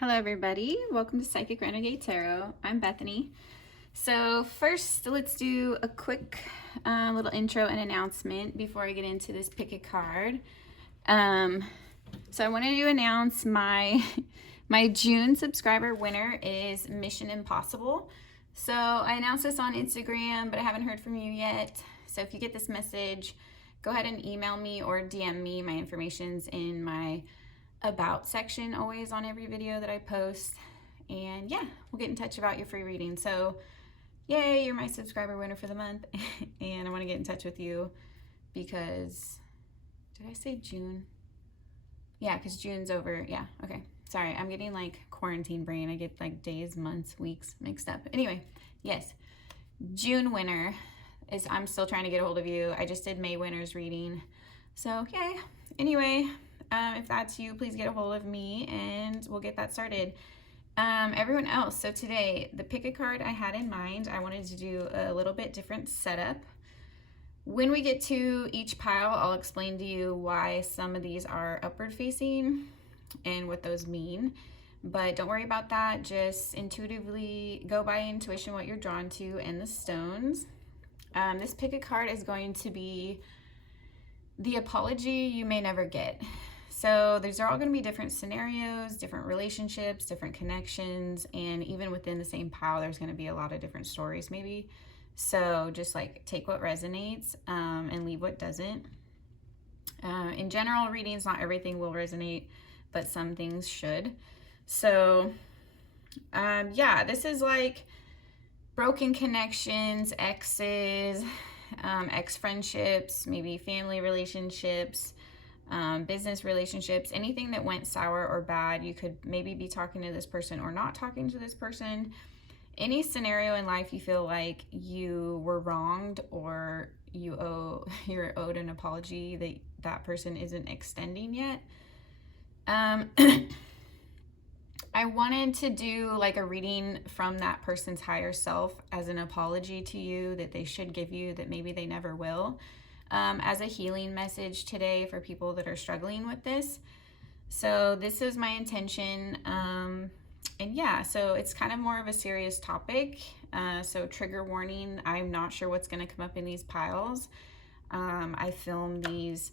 Hello everybody, welcome to Psychic Renegade Tarot. I'm Bethany. So first, let's do a quick little intro and announcement before I get into this pick a card. So I wanted to announce my June subscriber winner is Mission Impossible. So I announced this on Instagram, but I haven't heard from you yet. So if you get this message, go ahead and email me or DM me. My information's in my about section always on every video that I post, and yeah, we'll get in touch about your free reading. So yay, you're my subscriber winner for the month. And I want to get in touch with you because did I say June? Yeah, because June's over. Yeah, okay, sorry, I'm getting like quarantine brain. I get like days, months, weeks mixed up. Anyway, yes, June winner is, I'm still trying to get a hold of you. I just did May winner's reading, so yay. Anyway, if that's you, please get a hold of me and we'll get that started. Everyone else, so today, the pick a card I had in mind, I wanted to do a little bit different setup. When we get to each pile, I'll explain to you why some of these are upward facing and what those mean. But don't worry about that. Just intuitively go by intuition what you're drawn to and the stones. This pick a card is going to be the apology you may never get. So these are all going to be different scenarios, different relationships, different connections, and even within the same pile, there's going to be a lot of different stories maybe. So just like take what resonates and leave what doesn't. In general readings, not everything will resonate, but some things should. So yeah, this is like broken connections, exes, ex-friendships, maybe family relationships, business relationships, anything that went sour or bad. You could maybe be talking to this person or not talking to this person. Any scenario in life you feel like you were wronged or you're owed an apology that person isn't extending yet. I wanted to do like a reading from that person's higher self as an apology to you that they should give you that maybe they never will, as a healing message today for people that are struggling with this. So this is my intention. And yeah, so it's kind of more of a serious topic. So trigger warning, I'm not sure what's going to come up in these piles. I film these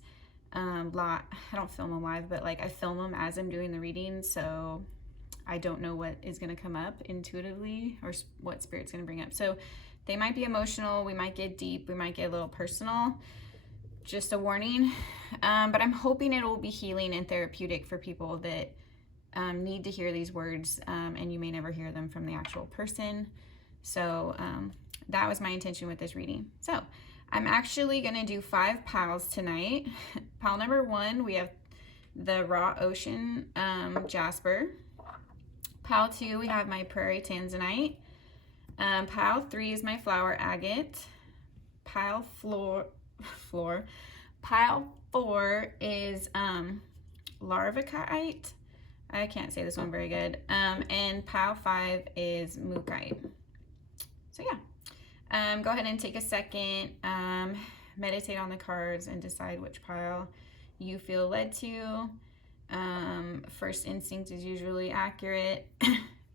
I don't film them live, but like I film them as I'm doing the reading, so I don't know what is going to come up intuitively or what Spirit's going to bring up. So they might be emotional, we might get deep, we might get a little personal. Just a warning. But I'm hoping it will be healing and therapeutic for people that need to hear these words, and you may never hear them from the actual person. So that was my intention with this reading. So I'm actually going to do 5 piles tonight. Pile number 1, we have the Raw Ocean Jasper. Pile 2, we have my Prairie Tanzanite. Pile 3 is my Flower Agate. Pile 4 is Larvicite. I can't say this one very good. And pile 5 is Mookite. So yeah, go ahead and take a second, meditate on the cards and decide which pile you feel led to. First instinct is usually accurate,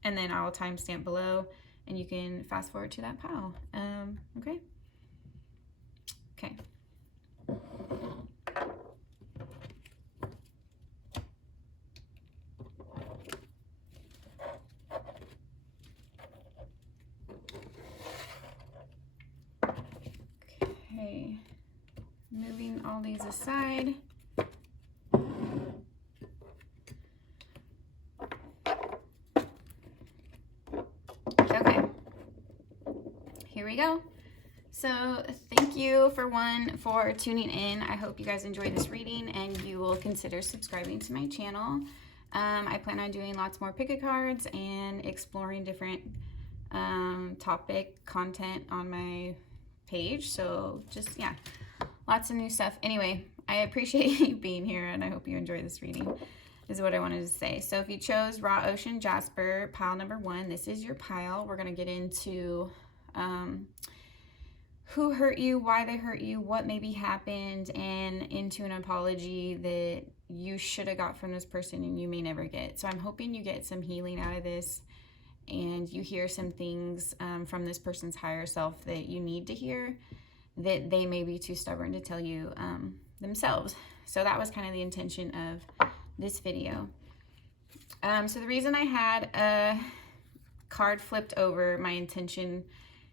and then I'll timestamp below and you can fast forward to that pile. Okay. Okay, moving all these aside. Okay, here we go. So thank you for tuning in. I hope you guys enjoyed this reading and you will consider subscribing to my channel. I plan on doing lots more pick a cards and exploring different topic content on my page. So just, yeah, lots of new stuff. Anyway, I appreciate you being here and I hope you enjoy this reading, is what I wanted to say. So if you chose Raw Ocean Jasper, pile number 1, this is your pile. We're going to get into who hurt you, why they hurt you, what maybe happened, and into an apology that you should have got from this person and you may never get. So I'm hoping you get some healing out of this, and you hear some things from this person's higher self that you need to hear, that they may be too stubborn to tell you themselves. So that was kind of the intention of this video. So the reason I had a card flipped over, my intention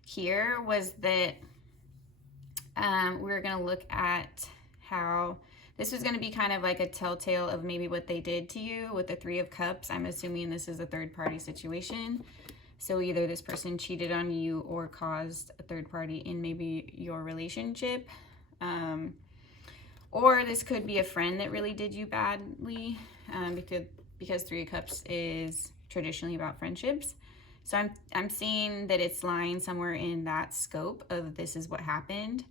here was that we were going to look at how this was going to be kind of like a telltale of maybe what they did to you with the Three of Cups. I'm assuming this is a third party situation. So either this person cheated on you or caused a third party in maybe your relationship. Or this could be a friend that really did you badly, because Three of Cups is traditionally about friendships. So I'm seeing that it's lying somewhere in that scope of this is what happened.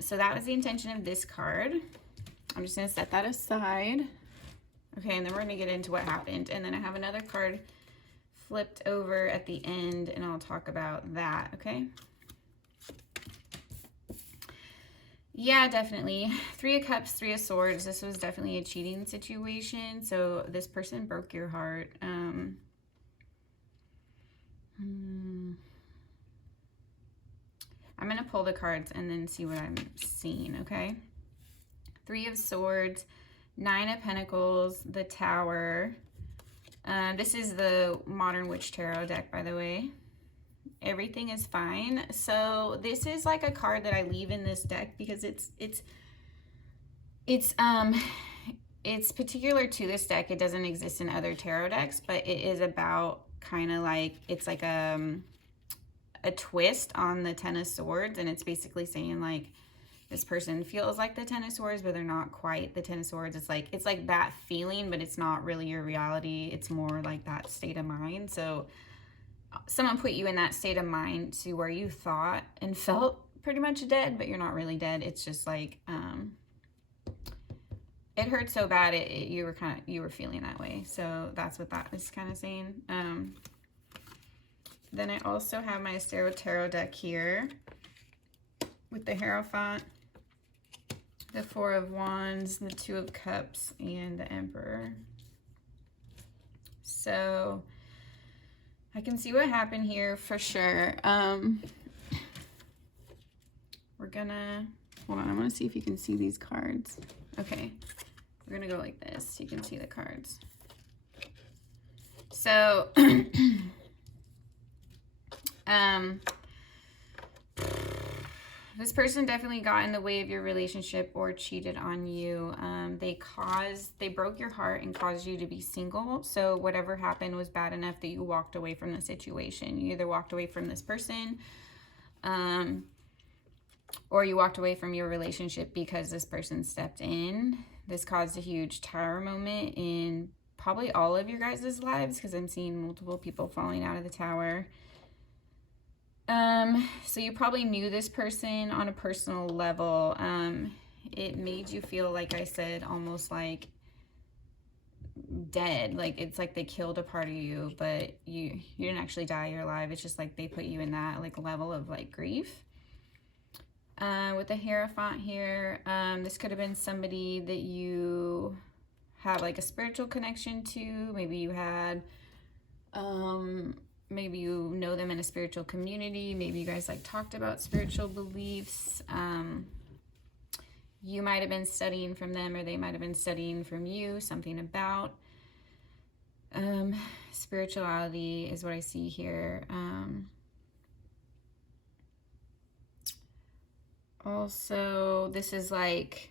So that was the intention of this card. I'm just going to set that aside. Okay, and then we're going to get into what happened. And then I have another card flipped over at the end, and I'll talk about that, okay? Yeah, definitely. Three of Cups, Three of Swords. This was definitely a cheating situation. So this person broke your heart. I'm going to pull the cards and then see what I'm seeing, okay? Three of Swords, Nine of Pentacles, the Tower. This is the Modern Witch Tarot deck, by the way. Everything is fine. So this is like a card that I leave in this deck because it's particular to this deck. It doesn't exist in other tarot decks, but it is about kind of like, it's like a twist on the Ten of Swords, and it's basically saying like this person feels like the Ten of Swords, but they're not quite the Ten of Swords. It's like that feeling, but it's not really your reality. It's more like that state of mind. So someone put you in that state of mind to where you thought and felt pretty much dead, but you're not really dead. It's just like it hurt so bad you were feeling that way. So that's what that is kind of saying. Then I also have my Tarot deck here with the Hierophant, the Four of Wands, the Two of Cups, and the Emperor. So I can see what happened here for sure. We're gonna, hold on, I wanna see if you can see these cards. Okay, we're gonna go like this so you can see the cards. So, this person definitely got in the way of your relationship or cheated on you. They broke your heart and caused you to be single. So whatever happened was bad enough that you walked away from the situation. You either walked away from this person, or you walked away from your relationship because this person stepped in. This caused a huge tower moment in probably all of your guys' lives, because I'm seeing multiple people falling out of the tower. So you probably knew this person on a personal level. It made you feel, like I said, almost like dead. Like it's like they killed a part of you, but you didn't actually die, you're alive. It's just like they put you in that like level of like grief. With the Hierophant here, this could have been somebody that you have like a spiritual connection to. Maybe you had maybe you know them in a spiritual community. Maybe you guys like talked about spiritual beliefs. You might have been studying from them, or they might have been studying from you, something about spirituality is what I see here. Also, this is like,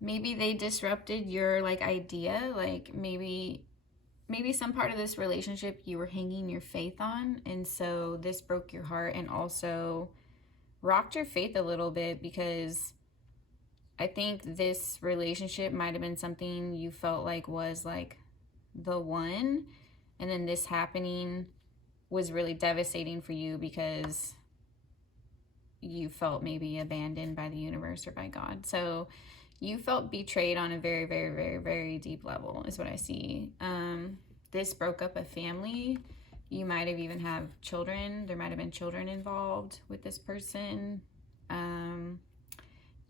maybe they disrupted your like idea, like maybe some part of this relationship you were hanging your faith on, and so this broke your heart and also rocked your faith a little bit, because I think this relationship might have been something you felt like was like the one, and then this happening was really devastating for you because you felt maybe abandoned by the universe or by God. So you felt betrayed on a very, very, very, very deep level is what I see. This broke up a family. You might have even have children. There might have been children involved with this person.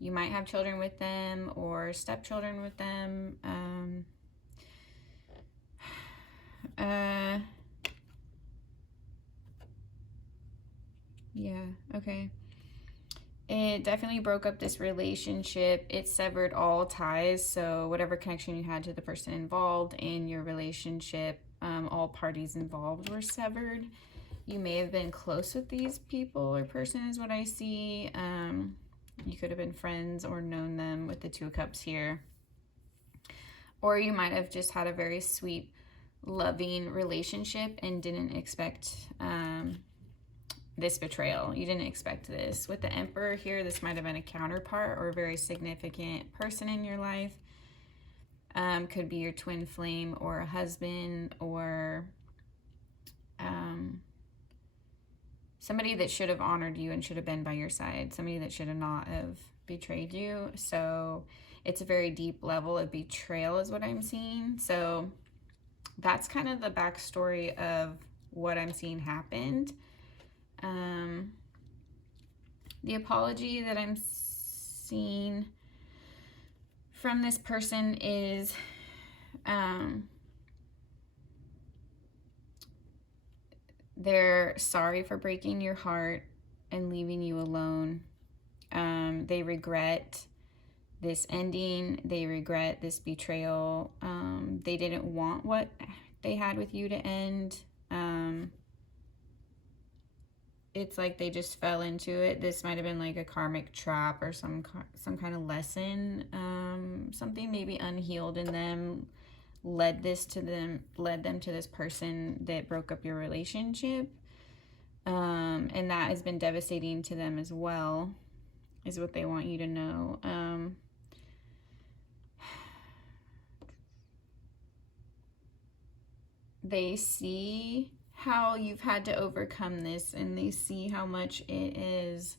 You might have children with them or stepchildren with them. Yeah, okay. It definitely broke up this relationship. It severed all ties. So whatever connection you had to the person involved in your relationship, all parties involved were severed. You may have been close with these people or person is what I see. You could have been friends or known them with the Two of Cups here. Or you might have just had a very sweet, loving relationship and didn't expect this betrayal. You didn't expect this. With the Emperor here, this might have been a counterpart or a very significant person in your life. Could be your twin flame or a husband or somebody that should have honored you and should have been by your side. Somebody that should have not have betrayed you. So it's a very deep level of betrayal is what I'm seeing. So that's kind of the backstory of what I'm seeing happened. The apology that I'm seeing from this person is they're sorry for breaking your heart and leaving you alone. They regret this ending. They regret this betrayal. They didn't want what they had with you to end. It's like they just fell into it. This might have been like a karmic trap or some kind of lesson. Something maybe unhealed in them led them to this person that broke up your relationship. And that has been devastating to them as well, is what they want you to know. They see how you've had to overcome this, and they see how much it has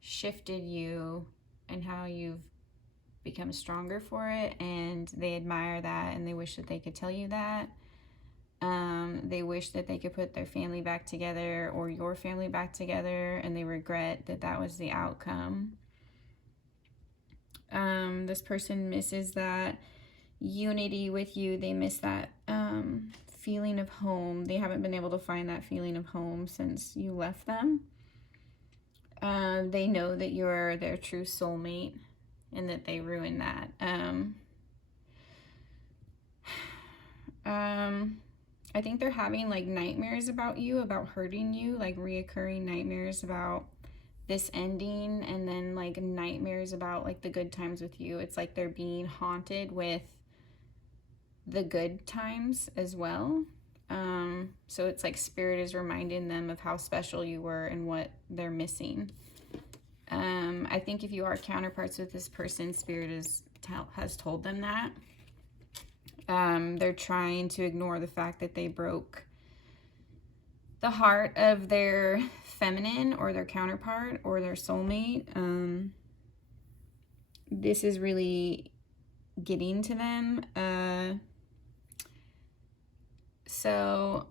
shifted you and how you've become stronger for it, and they admire that, and they wish that they could tell you that. They wish that they could put their family back together or your family back together, and they regret that that was the outcome. This person misses that unity with you. They miss that feeling of home. They haven't been able to find that feeling of home since you left them. They know that you're their true soulmate and that they ruined that. I think they're having like nightmares about you, about hurting you, like reoccurring nightmares about this ending, and then like nightmares about like the good times with you. It's like they're being haunted with the good times as well. So it's like spirit is reminding them of how special you were and what they're missing. I think if you are counterparts with this person, spirit has told them that. They're trying to ignore the fact that they broke the heart of their feminine or their counterpart or their soulmate. This is really getting to them. So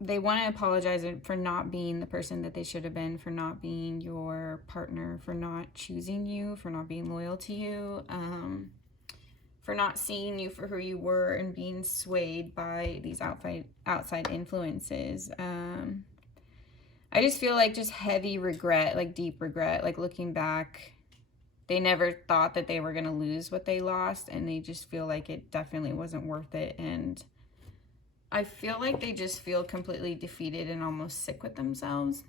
they want to apologize for not being the person that they should have been, for not being your partner, for not choosing you, for not being loyal to you, for not seeing you for who you were and being swayed by these outside influences. I just feel like just heavy regret, like deep regret, like looking back. They never thought that they were going to lose what they lost, and they just feel like it definitely wasn't worth it. And I feel like they just feel completely defeated and almost sick with themselves.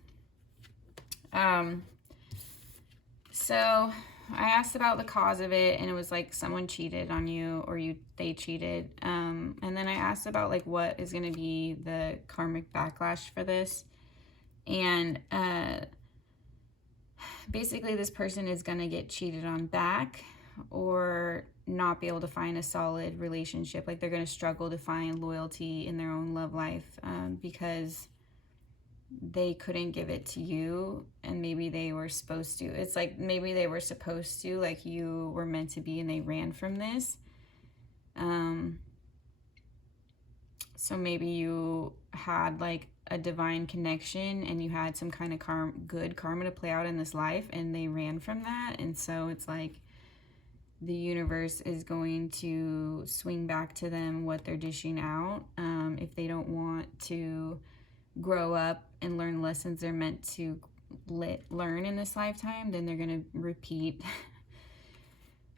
So I asked about the cause of it, and it was like someone cheated on you, or they cheated. And then I asked about like what is going to be the karmic backlash for this. And basically this person is going to get cheated on back or not be able to find a solid relationship. Like they're going to struggle to find loyalty in their own love life because they couldn't give it to you, and maybe they were supposed to. It's like maybe they were supposed to, like you were meant to be, and they ran from this. So maybe you had like a divine connection and you had some kind of good karma to play out in this life, and they ran from that. And so it's like the universe is going to swing back to them what they're dishing out. If they don't want to grow up and learn lessons they're meant to learn in this lifetime, then they're going to repeat.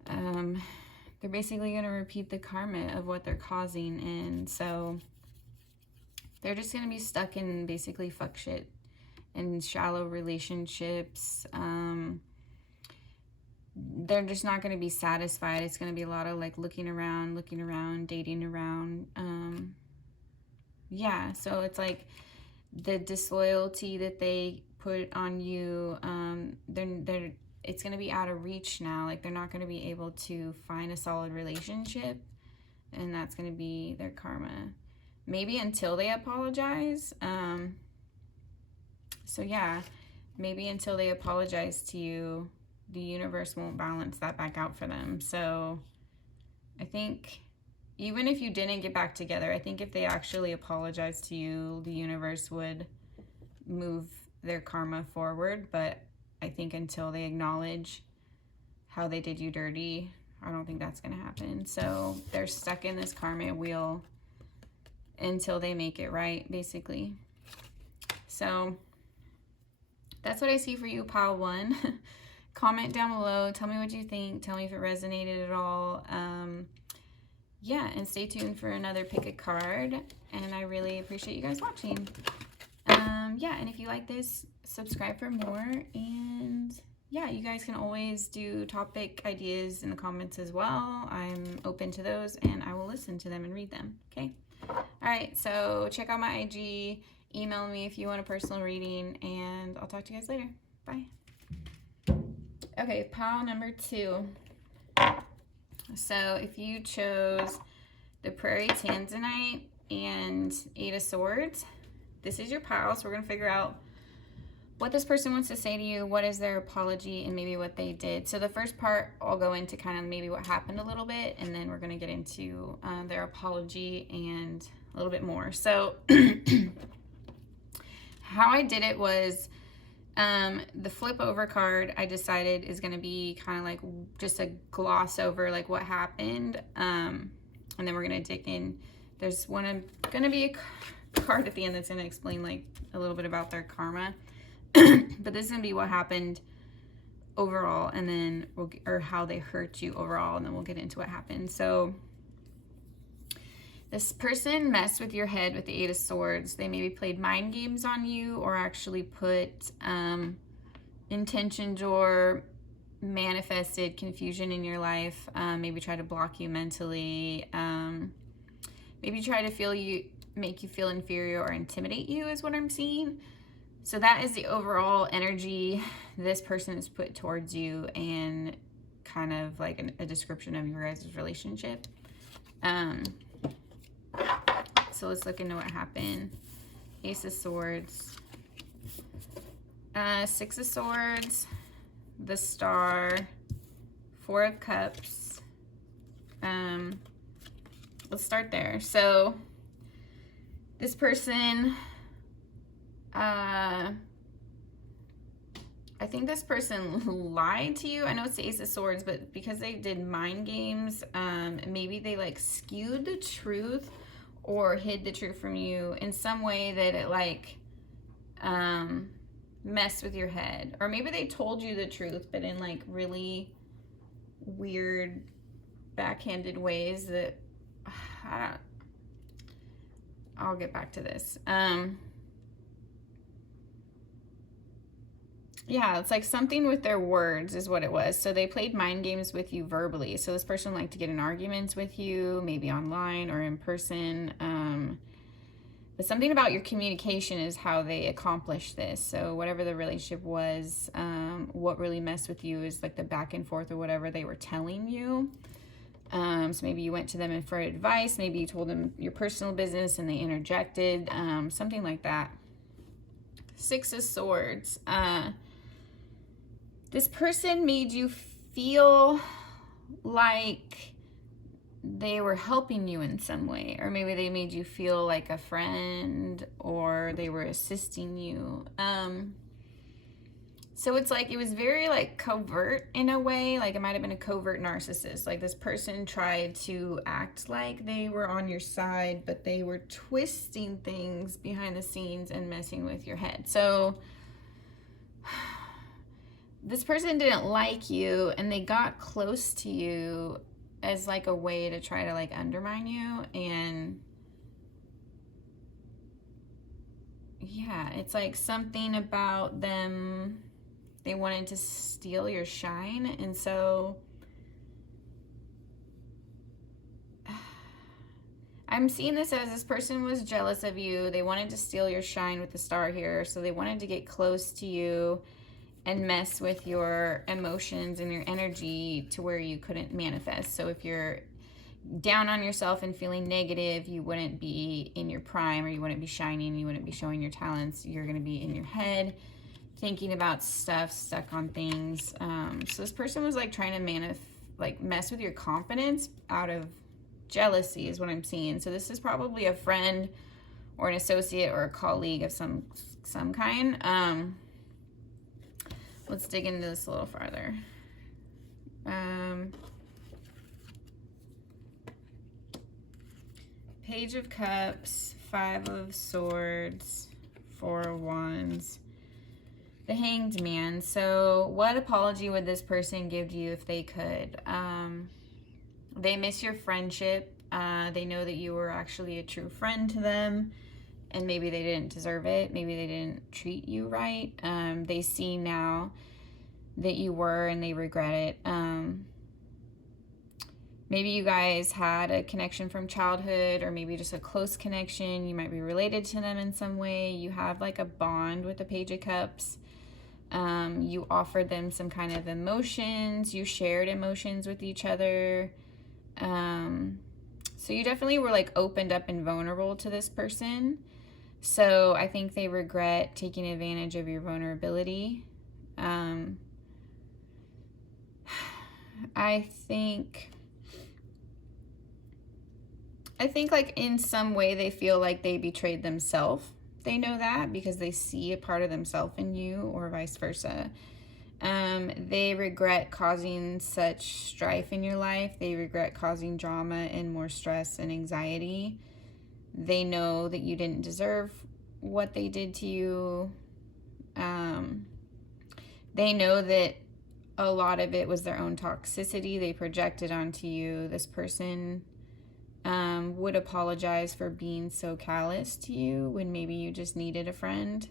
They're basically going to repeat the karma of what they're causing. And so they're just going to be stuck in basically fuck shit and shallow relationships. They're just not going to be satisfied. It's going to be a lot of like looking around, dating around. Yeah, so it's like the disloyalty that they put on you, it's going to be out of reach now. Like they're not going to be able to find a solid relationship, and that's going to be their karma. Maybe until they apologize. So yeah, maybe until they apologize to you, the universe won't balance that back out for them. So I think even if you didn't get back together, I think if they actually apologize to you, the universe would move their karma forward. But I think until they acknowledge how they did you dirty, I don't think that's going to happen. So they're stuck in this karma wheel until they make it right, basically. So that's what I see for you, pile 1. Comment down below. Tell me what you think. Tell me if it resonated at all. Yeah, and stay tuned for another pick a card. And I really appreciate you guys watching. Yeah, and if you like this, subscribe for more. And yeah, you guys can always do topic ideas in the comments as well. I'm open to those, and I will listen to them and read them. Okay? All right, so check out my IG. Email me if you want a personal reading, and I'll talk to you guys later. Bye. Okay, pile number 2. So if you chose the Prairie Tanzanite and 8 of Swords, this is your pile. So we're going to figure out what this person wants to say to you, what is their apology, and maybe what they did. So the first part, I'll go into kind of maybe what happened a little bit, and then we're going to get into their apology and a little bit more. So how I did it was the flip over card I decided is going to be kind of like just a gloss over like what happened, and then we're going to dig in. There's going to be a card at the end that's going to explain like a little bit about their karma. But this is going to be what happened overall, and then or how they hurt you overall, and then we'll get into what happened. So this person messed with your head with the 8 of Swords. They maybe played mind games on you, or actually put intentions or manifested confusion in your life. Maybe try to block you mentally. Maybe try to make you feel inferior or intimidate you is what I'm seeing. So that is the overall energy this person has put towards you, and kind of like a description of your guys' relationship. So let's look into what happened. Ace of Swords, 6 of Swords, the Star, 4 of Cups. Let's start there. So this person, I think this person lied to you. I know it's the Ace of Swords, but because they did mind games, maybe they like skewed the truth or hid the truth from you in some way that it like messed with your head. Or maybe they told you the truth, but in like really weird backhanded ways that I'll get back to this. Yeah, it's like something with their words is what it was. So they played mind games with you verbally. So this person liked to get in arguments with you, maybe online or in person. But something about your communication is how they accomplished this. So whatever the relationship was, what really messed with you is like the back and forth or whatever they were telling you. So maybe you went to them for advice. Maybe you told them your personal business and they interjected, something like that. 6 of Swords. This person made you feel like they were helping you in some way, or maybe they made you feel like a friend, or they were assisting you. So it's like, it was very like covert in a way. Like it might have been a covert narcissist. Like this person tried to act like they were on your side, but they were twisting things behind the scenes and messing with your head. So this person didn't like you, and they got close to you as like a way to try to like undermine you. And yeah, it's like something about them, they wanted to steal your shine. And so I'm seeing this as this person was jealous of you. They wanted to steal your shine with the star here. So they wanted to get close to you and mess with your emotions and your energy to where you couldn't manifest. So if you're down on yourself and feeling negative, you wouldn't be in your prime, or you wouldn't be shining, you wouldn't be showing your talents. You're going to be in your head thinking about stuff, stuck on things. So this person was like trying to mess with your confidence out of jealousy is what I'm seeing. So this is probably a friend or an associate or a colleague of some kind. Let's dig into this a little farther. Page of Cups, 5 of Swords, 4 of Wands, the Hanged Man. So what apology would this person give you if they could? They miss your friendship. They know that you were actually a true friend to them, and maybe they didn't deserve it. Maybe they didn't treat you right. They see now that you were, and they regret it. Maybe you guys had a connection from childhood, or maybe just a close connection. You might be related to them in some way. You have like a bond with the Page of Cups. You offered them some kind of emotions. You shared emotions with each other. So you definitely were like opened up and vulnerable to this person. So I think they regret taking advantage of your vulnerability. I think like in some way they feel like they betrayed themselves. They know that because they see a part of themselves in you, or vice versa. They regret causing such strife in your life. They regret causing drama and more stress and anxiety. They know that you didn't deserve what they did to you. They know that a lot of it was their own toxicity they projected onto you. This person would apologize for being so callous to you when maybe you just needed a friend.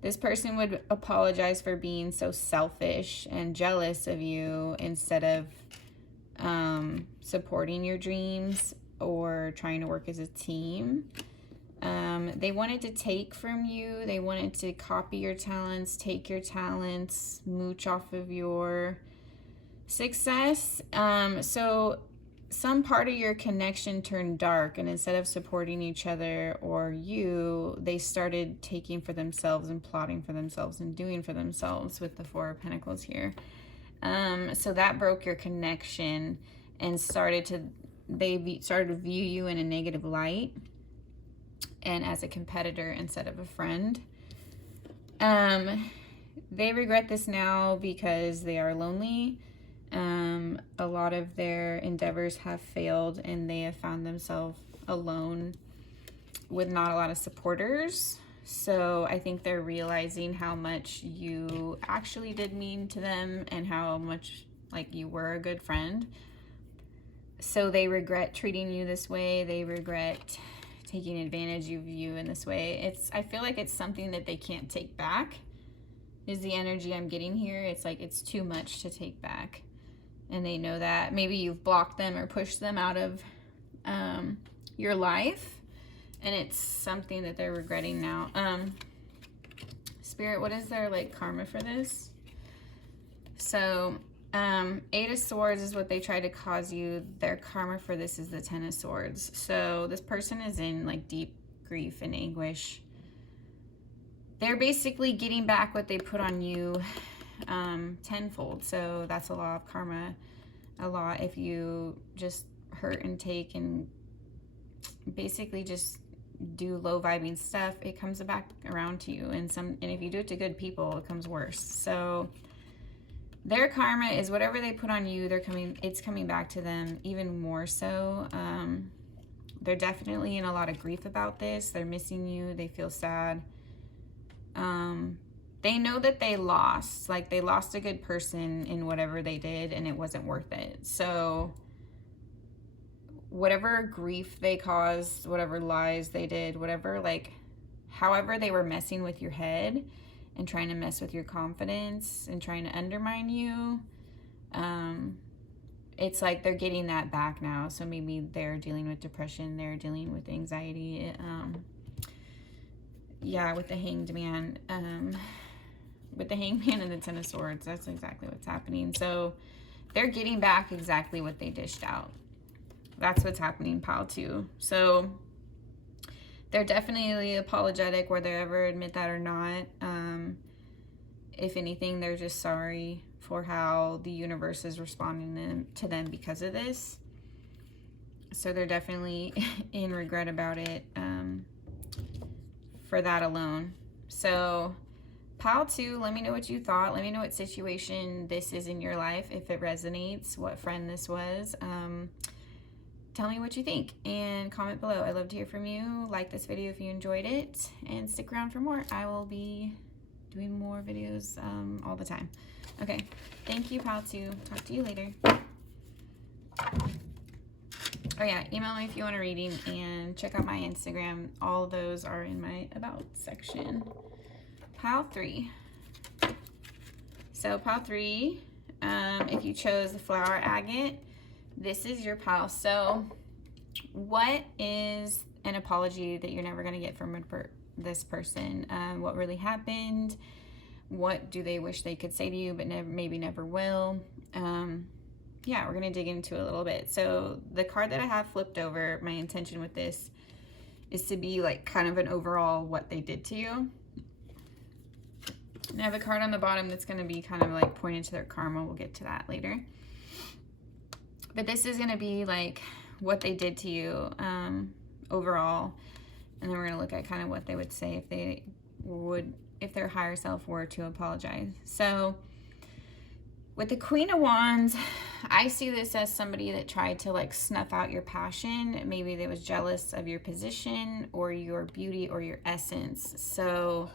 This person would apologize for being so selfish and jealous of you instead of supporting your dreams or trying to work as a team. They wanted to take from you. They wanted to copy your talents, take your talents, mooch off of your success. So some part of your connection turned dark, and instead of supporting each other or you, they started taking for themselves and plotting for themselves and doing for themselves with the Four of Pentacles here. So that broke your connection and started to view you in a negative light and as a competitor instead of a friend. They regret this now because they are lonely. A lot of their endeavors have failed, and they have found themselves alone with not a lot of supporters. So I think they're realizing how much you actually did mean to them and how much like you were a good friend. So they regret treating you this way. They regret taking advantage of you in this way. I feel like it's something that they can't take back, is the energy I'm getting here. It's like it's too much to take back. And they know that. Maybe you've blocked them or pushed them out of your life, and it's something that they're regretting now. Spirit, what is their like karma for this? So 8 of Swords is what they tried to cause you. Their karma for this is the 10 of Swords. So this person is in like deep grief and anguish. They're basically getting back what they put on you tenfold. So that's a law of karma. a lot if you just hurt and take and basically just do low vibing stuff. It comes back around to you, and if you do it to good people, it comes worse. So their karma is whatever they put on you, it's coming back to them even more so. They're definitely in a lot of grief about this. They're missing you. They feel sad. They know that they lost. Like, they lost a good person in whatever they did, and it wasn't worth it. So whatever grief they caused, whatever lies they did, whatever, like, however they were messing with your head and trying to mess with your confidence and trying to undermine you, it's like they're getting that back now. So maybe they're dealing with depression, they're dealing with anxiety, yeah, with the Hanged Man, with the Hanged Man and the Ten of Swords, that's exactly what's happening. So they're getting back exactly what they dished out. That's what's happening, pile 2. So they're definitely apologetic, whether they ever admit that or not. If anything, they're just sorry for how the universe is responding to them because of this. So they're definitely in regret about it, for that alone. So pile 2, let me know what you thought. Let me know what situation this is in your life, if it resonates, what friend this was. Tell me what you think and comment below. I'd love to hear from you. Like this video if you enjoyed it, and stick around for more. I will be doing more videos all the time. Okay, thank you, pile 2. Talk to you later. Oh yeah, email me if you want a reading, and check out my Instagram. All those are in my about section. Pile 3. So pile 3, if you chose the flower agate, this is your pile. So what is an apology that you're never going to get from this person? What really happened? What do they wish they could say to you but maybe never will? Yeah, we're going to dig into a little bit. So the card that I have flipped over, my intention with this is to be like kind of an overall what they did to you. And I have a card on the bottom that's going to be kind of like pointing to their karma. We'll get to that later. But this is going to be like what they did to you overall. And then we're going to look at kind of what they would say if their higher self were to apologize. So with the Queen of Wands, I see this as somebody that tried to like snuff out your passion. Maybe they was jealous of your position or your beauty or your essence. So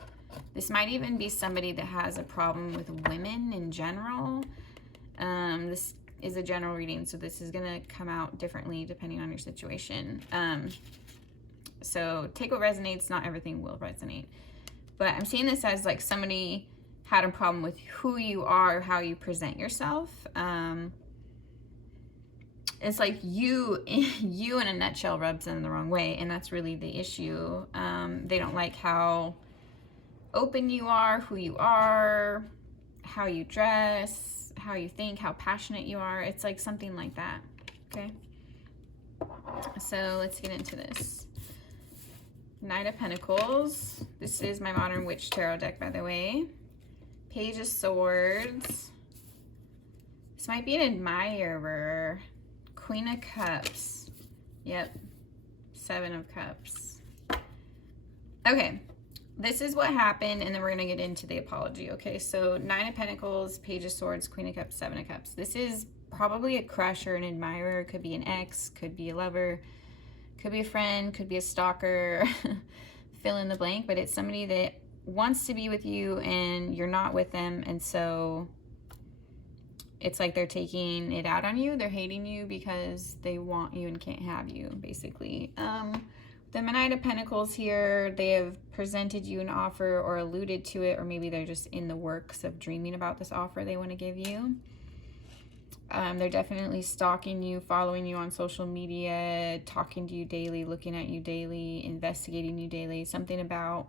this might even be somebody that has a problem with women in general. This is a general reading, so this is gonna come out differently depending on your situation. So take what resonates, not everything will resonate. But I'm seeing this as like somebody had a problem with who you are, how you present yourself. It's like you in a nutshell rubs them the wrong way, and that's really the issue. They don't like how open you are, who you are, how you dress, how you think, how passionate you are. It's like something like that. Okay, so let's get into this. Knight of Pentacles. This is my Modern Witch Tarot deck, by the way. Page of Swords. This might be an admirer. Queen of Cups. Yep. 7 of Cups. Okay. This is what happened, and then we're going to get into the apology. Okay, so 9 of Pentacles, Page of Swords, Queen of Cups, 7 of Cups. This is probably a crush or an admirer. Could be an ex, could be a lover, could be a friend, could be a stalker. Fill in the blank, but it's somebody that wants to be with you and you're not with them, and so it's like they're taking it out on you. They're hating you because they want you and can't have you, basically. The Knight of Pentacles here, they have presented you an offer or alluded to it, or maybe they're just in the works of dreaming about this offer they want to give you. They're definitely stalking you, following you on social media, talking to you daily, looking at you daily, investigating you daily. Something about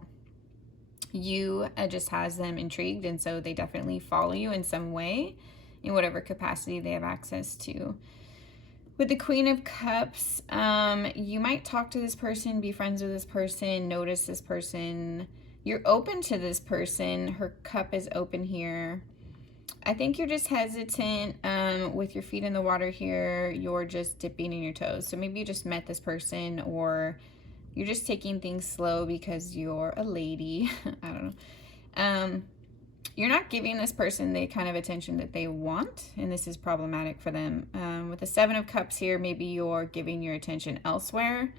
you just has them intrigued, and so they definitely follow you in some way, in whatever capacity they have access to. With the Queen of Cups, you might talk to this person, be friends with this person, notice this person. You're open to this person. Her cup is open here. I think you're just hesitant with your feet in the water here. You're just dipping in your toes. So maybe you just met this person, or you're just taking things slow because you're a lady. I don't know. You're not giving this person the kind of attention that they want, and this is problematic for them. With the Seven of Cups here, maybe you're giving your attention elsewhere,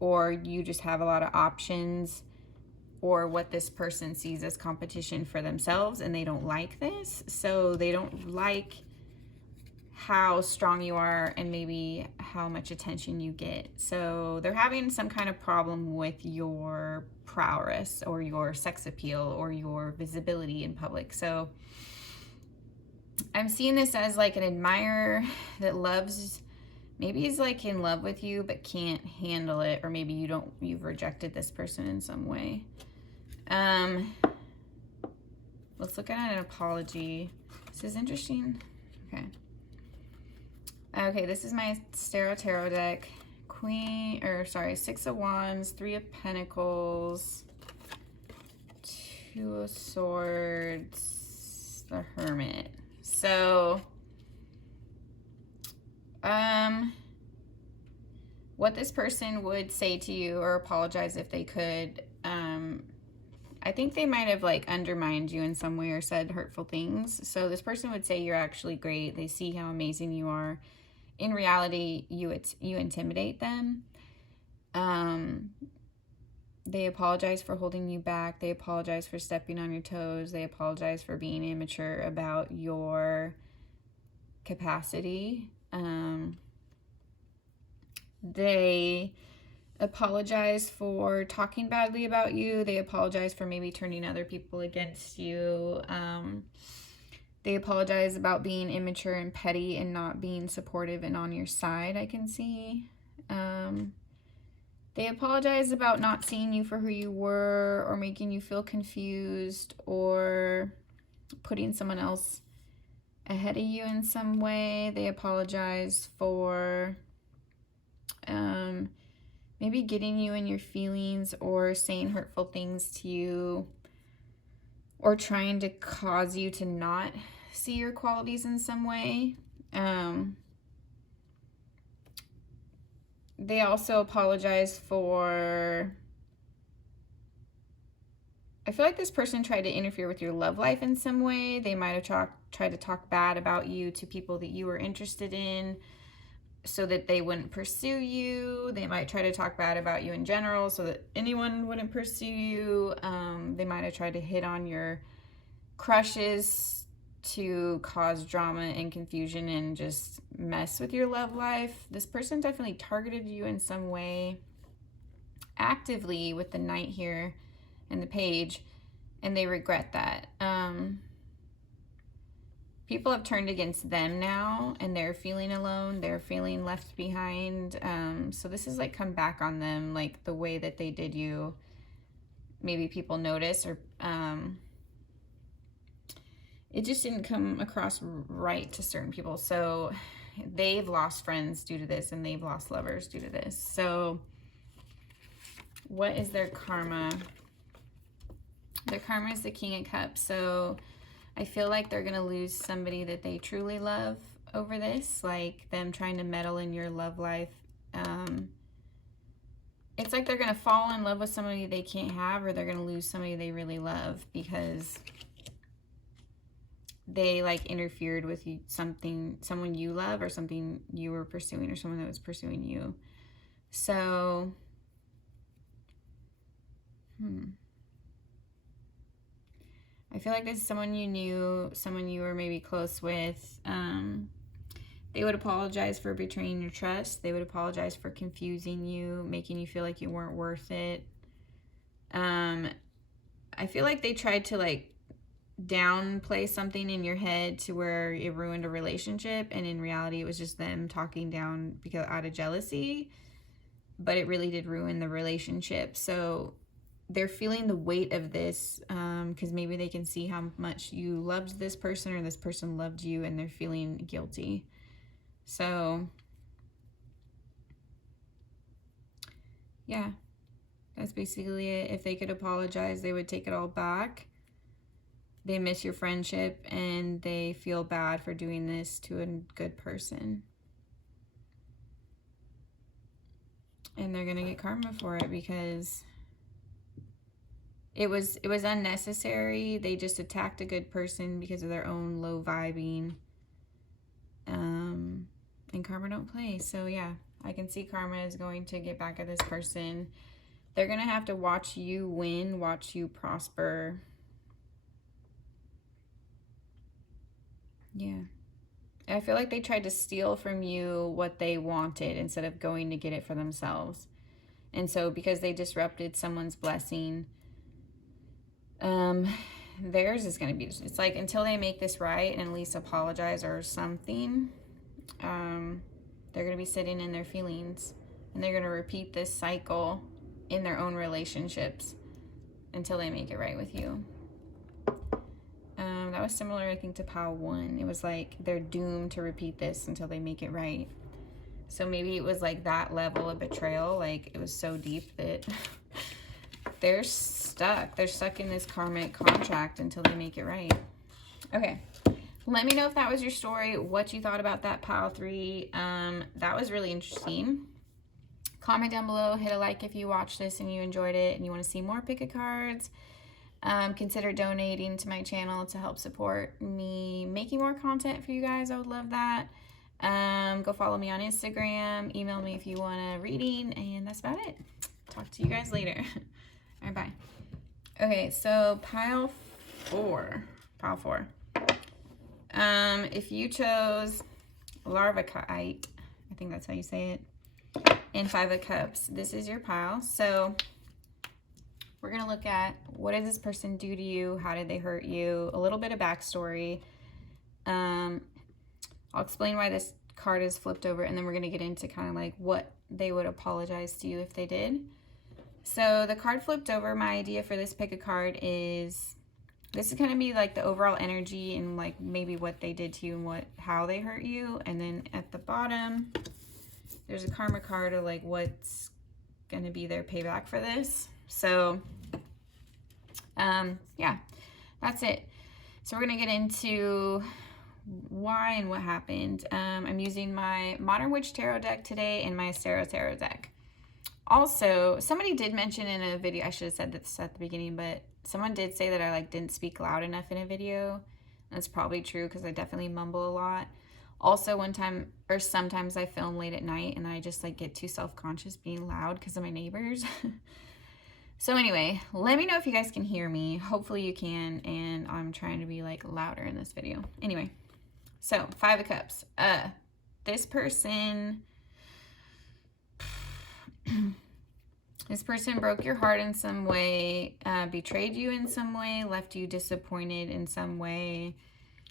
or you just have a lot of options, or what this person sees as competition for themselves, and they don't like this. So they don't like how strong you are and maybe how much attention you get. So they're having some kind of problem with your prowess or your sex appeal or your visibility in public. So I'm seeing this as like an admirer that loves, maybe he's like in love with you but can't handle it, or maybe you've rejected this person in some way. Let's look at an apology. This is interesting. Okay, this is my Tarot deck. Six of Wands, Three of Pentacles, Two of Swords, the Hermit. So, what this person would say to you or apologize if they could, I think they might have like undermined you in some way or said hurtful things. So this person would say you're actually great. They see how amazing you are. In reality, you intimidate them. They apologize for holding you back. They apologize for stepping on your toes. They apologize for being immature about your capacity. They apologize for talking badly about you. They apologize for maybe turning other people against you. They apologize about being immature and petty and not being supportive and on your side, I can see. They apologize about not seeing you for who you were, or making you feel confused, or putting someone else ahead of you in some way. They apologize for maybe getting you in your feelings, or saying hurtful things to you, or trying to cause you to not see your qualities in some way. They also apologize for, I feel like this person tried to interfere with your love life in some way. They might have tried to talk bad about you to people that you were interested in, so that they wouldn't pursue you. They might try to talk bad about you in general so that anyone wouldn't pursue you. They might have tried to hit on your crushes to cause drama and confusion and just mess with your love life. This person definitely targeted you in some way actively with the Knight here and the Page, and they regret that. People have turned against them now, and they're feeling alone. They're feeling left behind. So this is like come back on them, like the way that they did you. Maybe people notice, or it just didn't come across right to certain people. So they've lost friends due to this, and they've lost lovers due to this. So what is their karma? Their karma is the King of Cups. So I feel like they're going to lose somebody that they truly love over this, like them trying to meddle in your love life. It's like they're going to fall in love with somebody they can't have, or they're going to lose somebody they really love because they like interfered with you, someone you love, or something you were pursuing, or someone that was pursuing you. So, I feel like this is someone you knew, someone you were maybe close with. They would apologize for betraying your trust. They would apologize for confusing you, making you feel like you weren't worth it. I feel like they tried to like downplay something in your head to where it ruined a relationship, and in reality it was just them talking down because out of jealousy, but it really did ruin the relationship. So they're feeling the weight of this because maybe they can see how much you loved this person, or this person loved you, and they're feeling guilty. So yeah, that's basically it. If they could apologize, they would take it all back. they miss your friendship and they feel bad for doing this to a good person. And they're gonna get karma for it because it was unnecessary. They just attacked a good person because of their own low vibing. And karma don't play. So yeah, I can see karma is going to get back at this person. They're gonna have to watch you win, watch you prosper. Yeah. I feel like they tried to steal from you what they wanted instead of going to get it for themselves. And so because they disrupted someone's blessing, theirs is going to be, it's like until they make this right and at least apologize or something, they're going to be sitting in their feelings, and they're going to repeat this cycle in their own relationships until they make it right with you. That was similar, I think, to pile 1. It was like they're doomed to repeat this until they make it right. So maybe it was like that level of betrayal, like it was so deep that they're stuck. They're stuck in this karmic contract until they make it right. Okay. Let me know if that was your story, what you thought about that pile 3. That was really interesting. Comment down below, hit a like if you watched this and you enjoyed it and you want to see more pick-a-cards. Consider donating to my channel to help support me making more content for you guys. I would love that. Go follow me on Instagram, email me if you want a reading, and that's about it. Talk to you guys later. All right, bye. Okay, so pile 4. If you chose Larvakite, I think that's how you say it, and 5 of Cups, this is your pile. So we're going to look at what did this person do to you? How did they hurt you? A little bit of backstory. I'll explain why this card is flipped over, and then we're going to get into kind of like what they would apologize to you if they did. So the card flipped over, my idea for this pick a card is, this is going to be like the overall energy and like maybe what they did to you and how they hurt you. And then at the bottom, there's a karma card of like what's going to be their payback for this. So yeah, that's it. So we're going to get into why and what happened. I'm using my Modern Witch Tarot deck today and my Tarot deck. Also, somebody did mention in a video, I should have said this at the beginning, but someone did say that I like didn't speak loud enough in a video. That's probably true because I definitely mumble a lot. Also, one time or sometimes I film late at night and I just like get too self-conscious being loud because of my neighbors. So anyway, let me know if you guys can hear me. Hopefully you can, and I'm trying to be like louder in this video. Anyway, so 5 of Cups. This person broke your heart in some way, betrayed you in some way, left you disappointed in some way.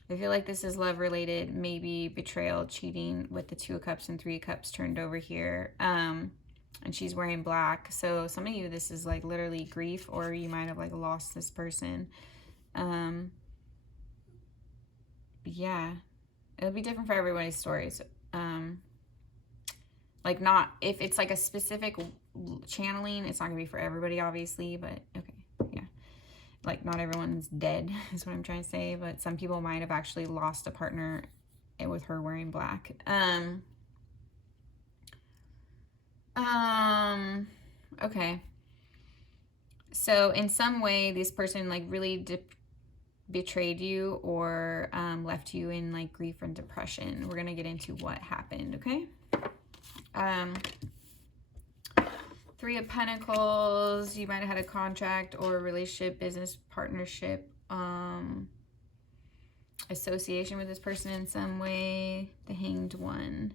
I feel like this is love related, maybe betrayal, cheating with the 2 of Cups and 3 of Cups turned over here. And she's wearing black. So some of you, this is like literally grief, or you might have like lost this person. Yeah, it'll be different for everybody's stories. Like not, if it's like a specific channeling, it's not gonna be for everybody obviously, but okay, yeah. Like not everyone's dead is what I'm trying to say, but some people might have actually lost a partner with her wearing black. Okay. So in some way, this person like really betrayed you or left you in like grief and depression. We're gonna get into what happened, okay? 3 of Pentacles, you might have had a contract or a relationship, business partnership, association with this person in some way. The Hanged One.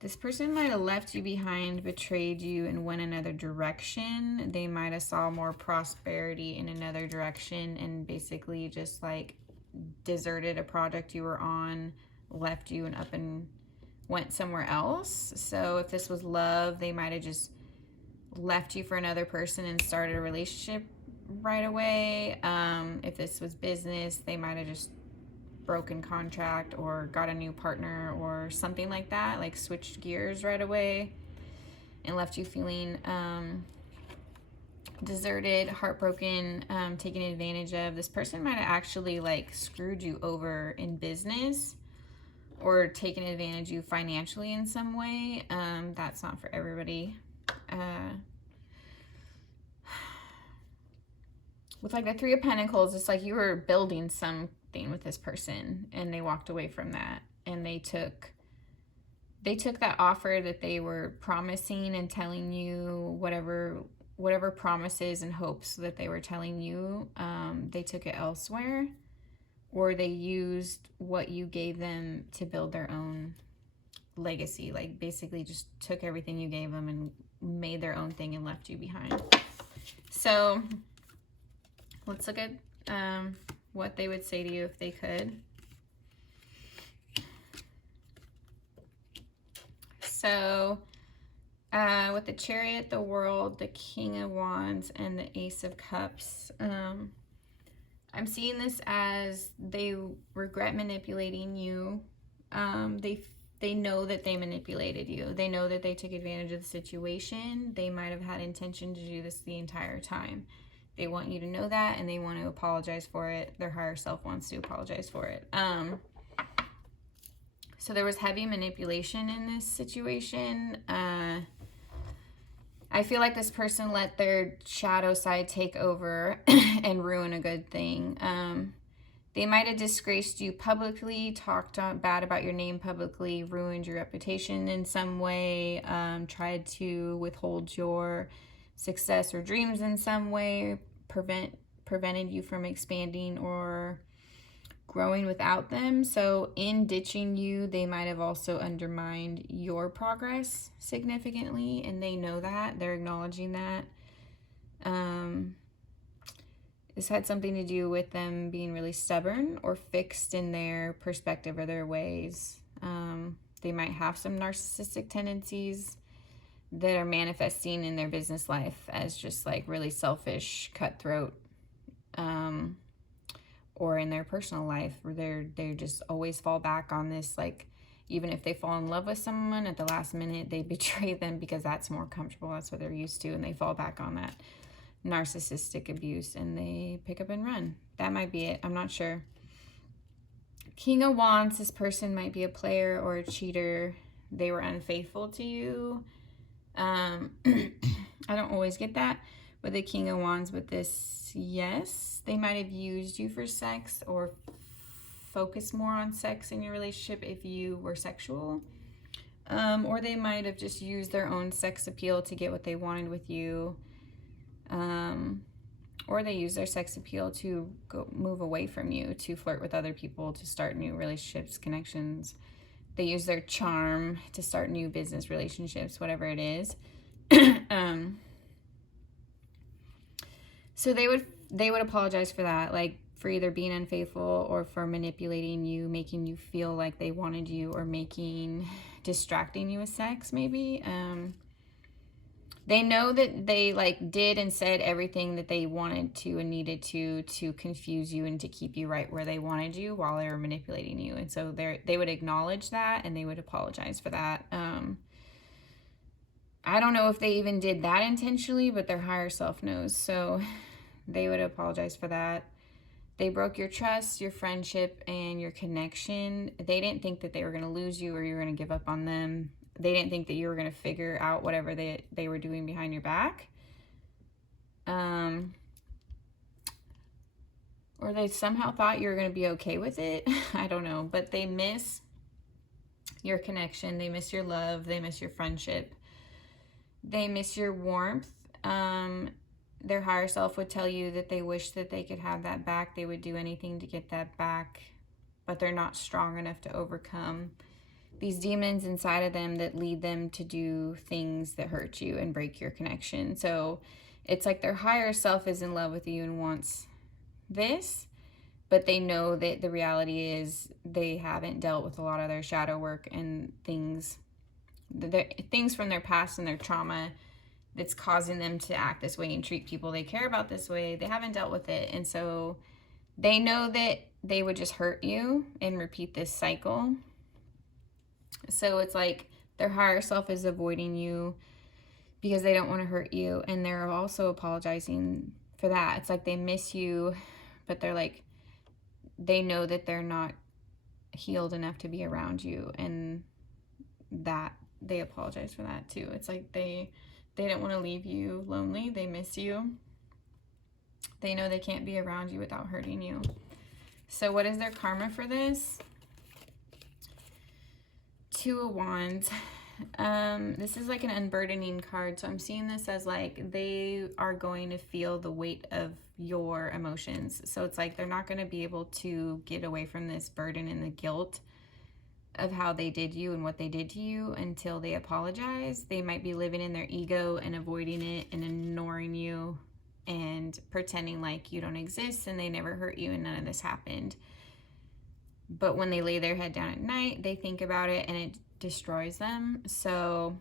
This person might have left you behind, betrayed you, and went another direction. They might have saw more prosperity in another direction and basically just like deserted a project you were on, left you and up and went somewhere else. So if this was love, they might have just left you for another person and started a relationship right away. If this was business, they might have just broken contract or got a new partner or something like that, like switched gears right away and left you feeling deserted, heartbroken, taken advantage of. This person might have actually like screwed you over in business or taken advantage of you financially in some way. That's not for everybody. With like the Three of Pentacles, it's like you were building something with this person and they walked away from that, and they took that offer that they were promising and telling you, whatever promises and hopes that they were telling you, they took it elsewhere, or they used what you gave them to build their own legacy. Like basically just took everything you gave them and made their own thing and left you behind. So let's look at what they would say to you if they could. So with the Chariot, the World, the King of Wands, and the Ace of Cups, I'm seeing this as they regret manipulating you. They know that they manipulated you. They know that they took advantage of the situation. They might have had intention to do this the entire time. They want you to know that, and they want to apologize for it. Their higher self wants to apologize for it. So there was heavy manipulation in this situation. I feel like this person let their shadow side take over and ruin a good thing. They might have disgraced you publicly, talked bad about your name publicly, ruined your reputation in some way, tried to withhold your success or dreams in some way, prevented you from expanding or growing without them. So in ditching you, they might have also undermined your progress significantly, and they know that. They're acknowledging that. This had something to do with them being really stubborn or fixed in their perspective or their ways. They might have some narcissistic tendencies that are manifesting in their business life as just like really selfish, cutthroat, or in their personal life where they just always fall back on this, like even if they fall in love with someone at the last minute, they betray them because that's more comfortable, that's what they're used to, and they fall back on that narcissistic abuse and they pick up and run. That might be it. I'm not sure. King of Wands, this person might be a player or a cheater. They were unfaithful to you. I don't always get that with the King of Wands, but this, yes, they might have used you for sex or focused more on sex in your relationship if you were sexual. Or they might have just used their own sex appeal to get what they wanted with you. Or they use their sex appeal to move away from you, to flirt with other people, to start new relationships, connections. They use their charm to start new business relationships, whatever it is. So they would apologize for that, like for either being unfaithful or for manipulating you, making you feel like they wanted you, or distracting you with sex maybe. They know that they like did and said everything that they wanted to and needed to confuse you and to keep you right where they wanted you while they were manipulating you. And so they would acknowledge that and they would apologize for that. I don't know if they even did that intentionally, but their higher self knows. So they would apologize for that. They broke your trust, your friendship, and your connection. They didn't think that they were going to lose you or you were going to give up on them. They didn't think that you were going to figure out whatever they were doing behind your back. Or they somehow thought you were going to be okay with it. I don't know. But they miss your connection. They miss your love. They miss your friendship. They miss your warmth. Their higher self would tell you that they wish that they could have that back. They would do anything to get that back. But they're not strong enough to overcome these demons inside of them that lead them to do things that hurt you and break your connection. So it's like their higher self is in love with you and wants this, but they know that the reality is they haven't dealt with a lot of their shadow work and things from their past and their trauma that's causing them to act this way and treat people they care about this way. They haven't dealt with it. And so they know that they would just hurt you and repeat this cycle. So it's like their higher self is avoiding you because they don't want to hurt you. And they're also apologizing for that. It's like they miss you, but they're like, they know that they're not healed enough to be around you, and that they apologize for that too. It's like they don't want to leave you lonely. They miss you. They know they can't be around you without hurting you. So what is their karma for this? Two of Wands. This is like an unburdening card. So I'm seeing this as like they are going to feel the weight of your emotions. So it's like they're not going to be able to get away from this burden and the guilt of how they did you and what they did to you until they apologize. They might be living in their ego and avoiding it and ignoring you and pretending like you don't exist and they never hurt you and none of this happened. But when they lay their head down at night, they think about it and it destroys them. So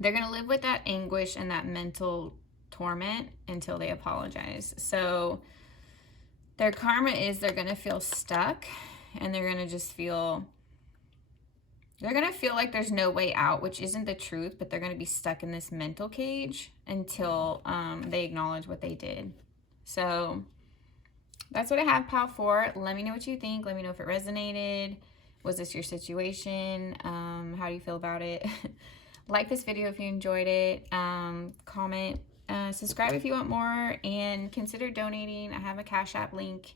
they're going to live with that anguish and that mental torment until they apologize. So their karma is they're going to feel stuck, and they're going to just feel, they're going to feel like there's no way out, which isn't the truth, but they're going to be stuck in this mental cage until they acknowledge what they did. So that's what I have, pal, for. Let me know what you think. Let me know if it resonated. Was this your situation? How do you feel about it? Like this video if you enjoyed it. Comment. Subscribe if you want more. And consider donating. I have a Cash App link.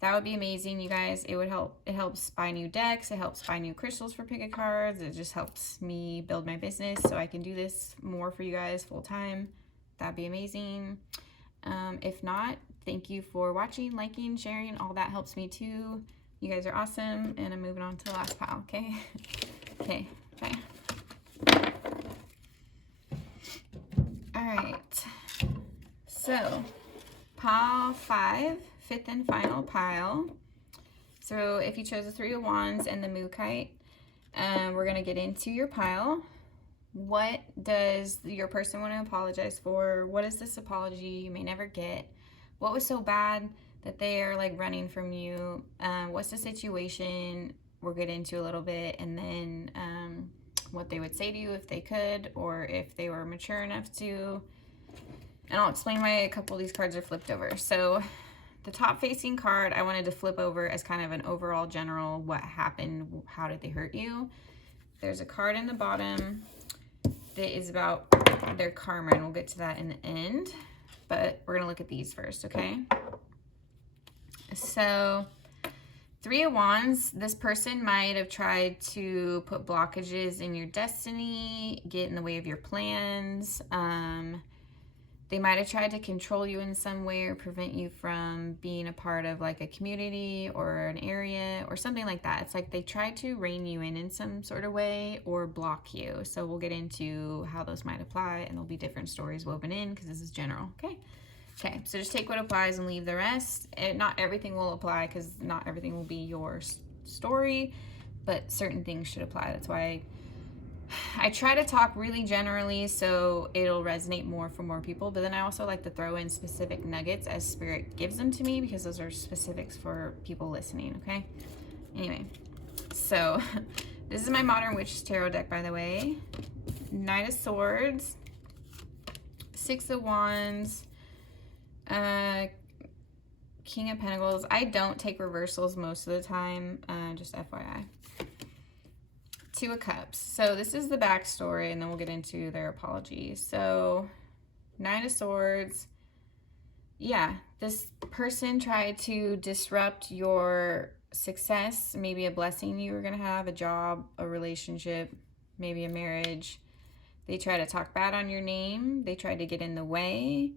That would be amazing, you guys. It would help. It helps buy new decks. It helps buy new crystals for pick a cards. It just helps me build my business so I can do this more for you guys full time. That'd be amazing. If not, thank you for watching, liking, sharing. All that helps me too. You guys are awesome. And I'm moving on to the last pile, okay? Okay, bye. All right. So, pile 5. Fifth and final pile. So if you chose the Three of Wands and the Moo Kite, we're going to get into your pile. What does your person want to apologize for? What is this apology you may never get? What was so bad that they are like running from you? What's the situation? We'll get into a little bit, and then what they would say to you if they could, or if they were mature enough to. And I'll explain why a couple of these cards are flipped over. So the top facing card I wanted to flip over as kind of an overall general what happened, how did they hurt you. There's a card in the bottom that is about their karma, and we'll get to that in the end. But we're going to look at these first, okay? So, Three of Wands, this person might have tried to put blockages in your destiny, get in the way of your plans. They might have tried to control you in some way or prevent you from being a part of like a community or an area or something like that. It's like they tried to rein you in some sort of way or block you. So we'll get into how those might apply, and there'll be different stories woven in because this is general, okay? Okay, so just take what applies and leave the rest. Not everything will apply because not everything will be your story, but certain things should apply. That's why I try to talk really generally so it'll resonate more for more people, but then I also like to throw in specific nuggets as Spirit gives them to me because those are specifics for people listening, okay? Anyway, so this is my Modern Witch Tarot deck, by the way. Knight of Swords, Six of Wands, King of Pentacles. I don't take reversals most of the time, just FYI. Two of Cups. So this is the backstory, and then we'll get into their apology. So Nine of Swords. Yeah, this person tried to disrupt your success, maybe a blessing you were going to have, a job, a relationship, maybe a marriage. They tried to talk bad on your name. They tried to get in the way.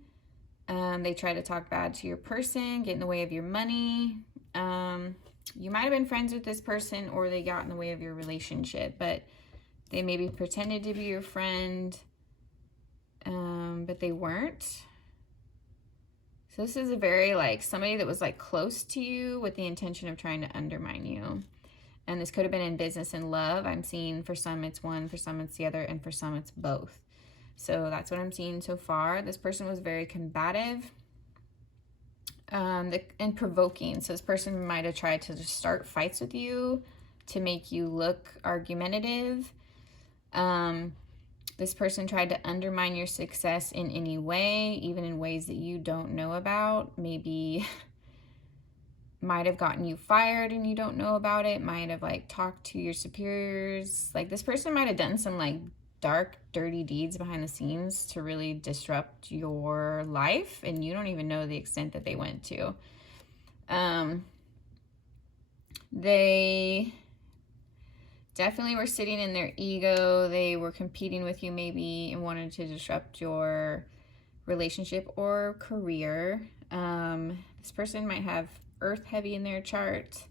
They tried to talk bad to your person, get in the way of your money. You might have been friends with this person, or they got in the way of your relationship, but they maybe pretended to be your friend, but they weren't. So this is a very like somebody that was like close to you with the intention of trying to undermine you. And this could have been in business and love. I'm seeing for some it's one, for some it's the other, and for some it's both. So that's what I'm seeing so far. This person was very combative and provoking. So this person might have tried to just start fights with you to make you look argumentative. This person tried to undermine your success in any way, even in ways that you don't know about. Maybe might have gotten you fired and you don't know about it. Might have like talked to your superiors. Like this person might have done some like dark, dirty deeds behind the scenes to really disrupt your life, and you don't even know the extent that they went to. They definitely were sitting in their ego. They were competing with you maybe and wanted to disrupt your relationship or career. This person might have earth heavy in their chart,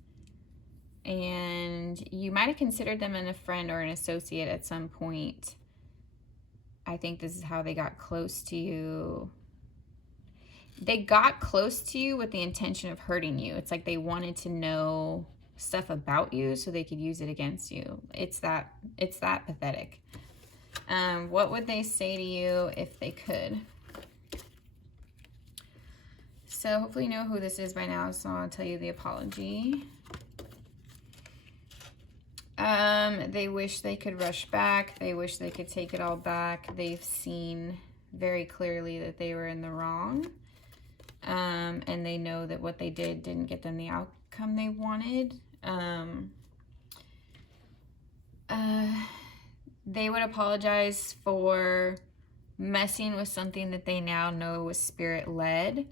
and you might have considered them a friend or an associate at some point. I think this is how they got close to you. They got close to you with the intention of hurting you. It's like they wanted to know stuff about you so they could use it against you. It's that pathetic. What would they say to you if they could? So hopefully you know who this is by now, so I'll tell you the apology. They wish they could rush back. They wish they could take it all back. They've seen very clearly that they were in the wrong. And they know that what they did didn't get them the outcome they wanted. They would apologize for messing with something that they now know was spirit-led,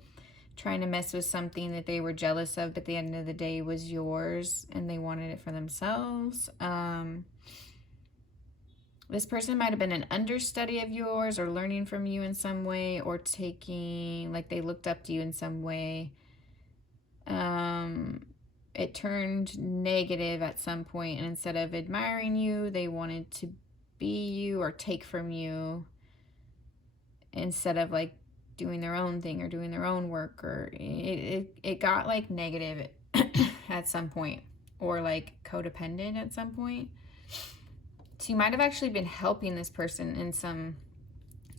trying to mess with something that they were jealous of, but at the end of the day was yours and they wanted it for themselves. This person might have been an understudy of yours or learning from you in some way, or taking, like they looked up to you in some way. It turned negative at some point, and instead of admiring you, they wanted to be you or take from you instead of like doing their own thing or doing their own work, or it got like negative at some point, or like codependent at some point. So you might have actually been helping this person in some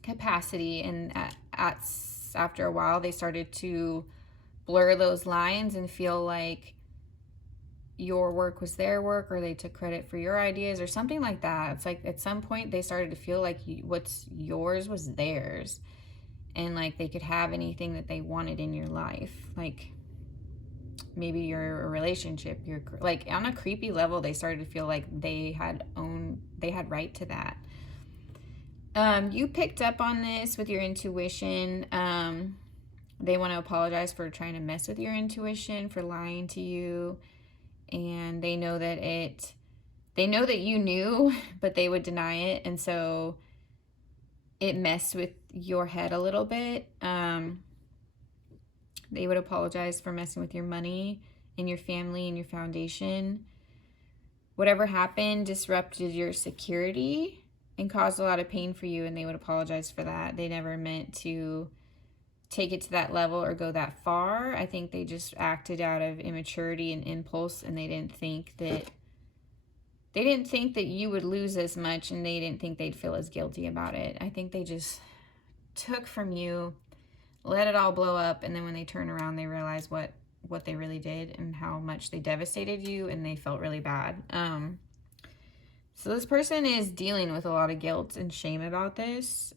capacity, and after a while they started to blur those lines and feel like your work was their work, or they took credit for your ideas or something like that. It's like at some point they started to feel like what's yours was theirs, and like they could have anything that they wanted in your life. Like maybe your relationship, you're like on a creepy level, they started to feel like they had right to that. You picked up on this with your intuition. They want to apologize for trying to mess with your intuition, for lying to you, and they know that you knew, but they would deny it, and so it messed with your head a little bit. They would apologize for messing with your money and your family and your foundation. Whatever happened disrupted your security and caused a lot of pain for you, and they would apologize for that. They never meant to take it to that level or go that far. I think they just acted out of immaturity and impulse, and they didn't think that you would lose as much, and they didn't think they'd feel as guilty about it. I think they just took from you, let it all blow up, and then when they turn around, they realize what they really did and how much they devastated you, and they felt really bad. So this person is dealing with a lot of guilt and shame about this.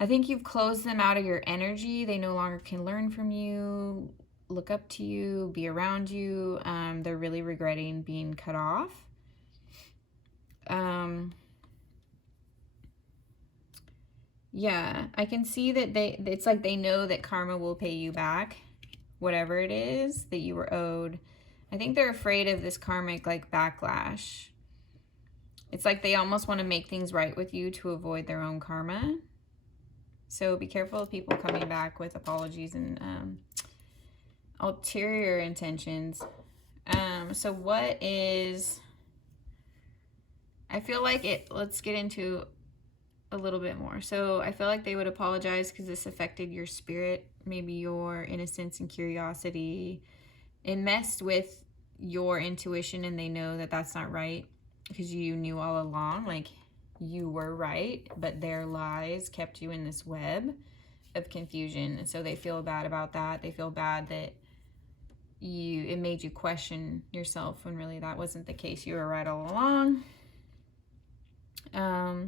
I think you've closed them out of your energy. They no longer can learn from you, look up to you, be around you. They're really regretting being cut off. Yeah, I can see that it's like they know that karma will pay you back, whatever it is that you were owed. I think they're afraid of this karmic like backlash. It's like they almost want to make things right with you to avoid their own karma. So be careful of people coming back with apologies and ulterior intentions. So what is, I feel like let's get into a little bit more. So I feel like they would apologize because this affected your spirit, maybe your innocence and curiosity. It messed with your intuition, and they know that that's not right because you knew all along, like you were right, but their lies kept you in this web of confusion. And so they feel bad about that. They feel bad that it made you question yourself when really that wasn't the case. You were right all along. I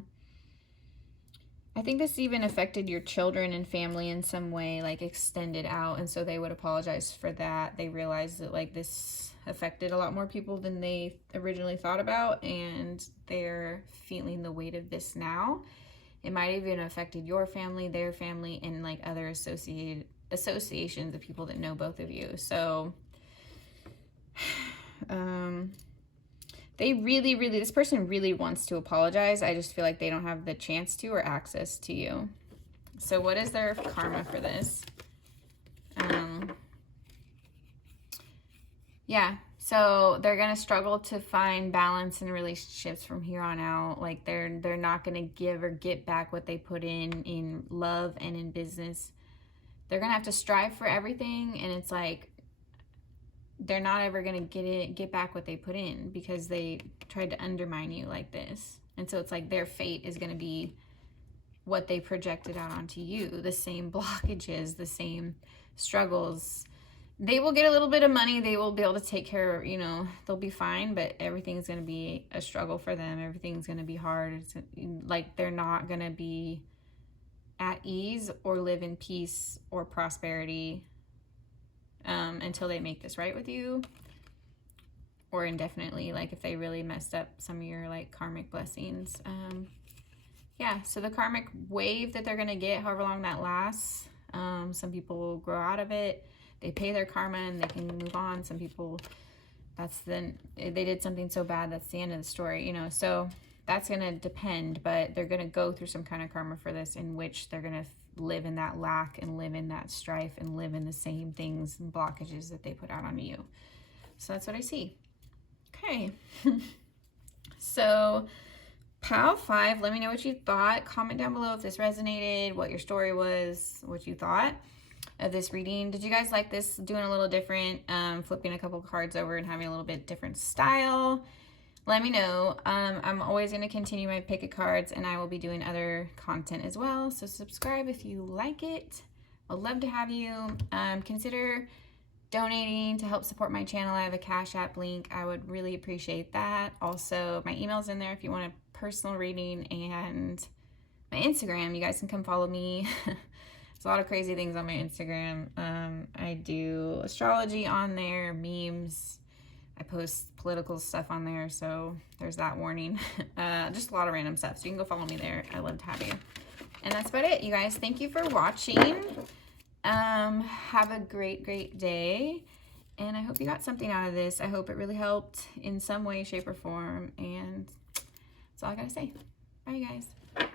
think this even affected your children and family in some way, like extended out, and so they would apologize for that. They realized that like this affected a lot more people than they originally thought about, and they're feeling the weight of this now. It might even have affected your family, their family, and like other associations of people that know both of you. So they really, this person really wants to apologize. I just feel like they don't have the chance to or access to you. So what is their karma for this? Yeah, so they're going to struggle to find balance in relationships from here on out. Like they're not going to give or get back what they put in love and in business. They're going to have to strive for everything, and it's like they're not ever going to get back what they put in because they tried to undermine you like this. And so it's like their fate is going to be what they projected out onto you, the same blockages, the same struggles. They will get a little bit of money. They will be able to take care of, you know, they'll be fine, but everything's going to be a struggle for them. Everything's going to be hard. It's like they're not going to be at ease or live in peace or prosperity until they make this right with you, or indefinitely, like if they really messed up some of your like karmic blessings. Yeah, so the karmic wave that they're going to get, however long that lasts, some people grow out of it. They pay their karma and they can move on. Some people, they did something so bad, that's the end of the story, you know. So that's going to depend, but they're going to go through some kind of karma for this, in which they're going to live in that lack and live in that strife and live in the same things and blockages that they put out on you. So that's what I see. Okay. So Pile 5, let me know what you thought. Comment down below if this resonated, what your story was, what you thought of this reading. Did you guys like this, doing a little different, flipping a couple cards over and having a little bit different style? Let me know. I'm always going to continue my pick of cards, and I will be doing other content as well. So subscribe if you like it. I'd love to have you. Consider donating to help support my channel. I have a Cash App link. I would really appreciate that. Also, my email's in there if you want a personal reading, and my Instagram. You guys can come follow me. There's a lot of crazy things on my Instagram. I do astrology on there, memes. I post political stuff on there, so there's that warning. Just a lot of random stuff, so you can go follow me there. I love to have you. And that's about it, you guys. Thank you for watching. Have a great day, and I hope you got something out of this. I hope it really helped in some way, shape, or form, and that's all I gotta say. Bye, you guys.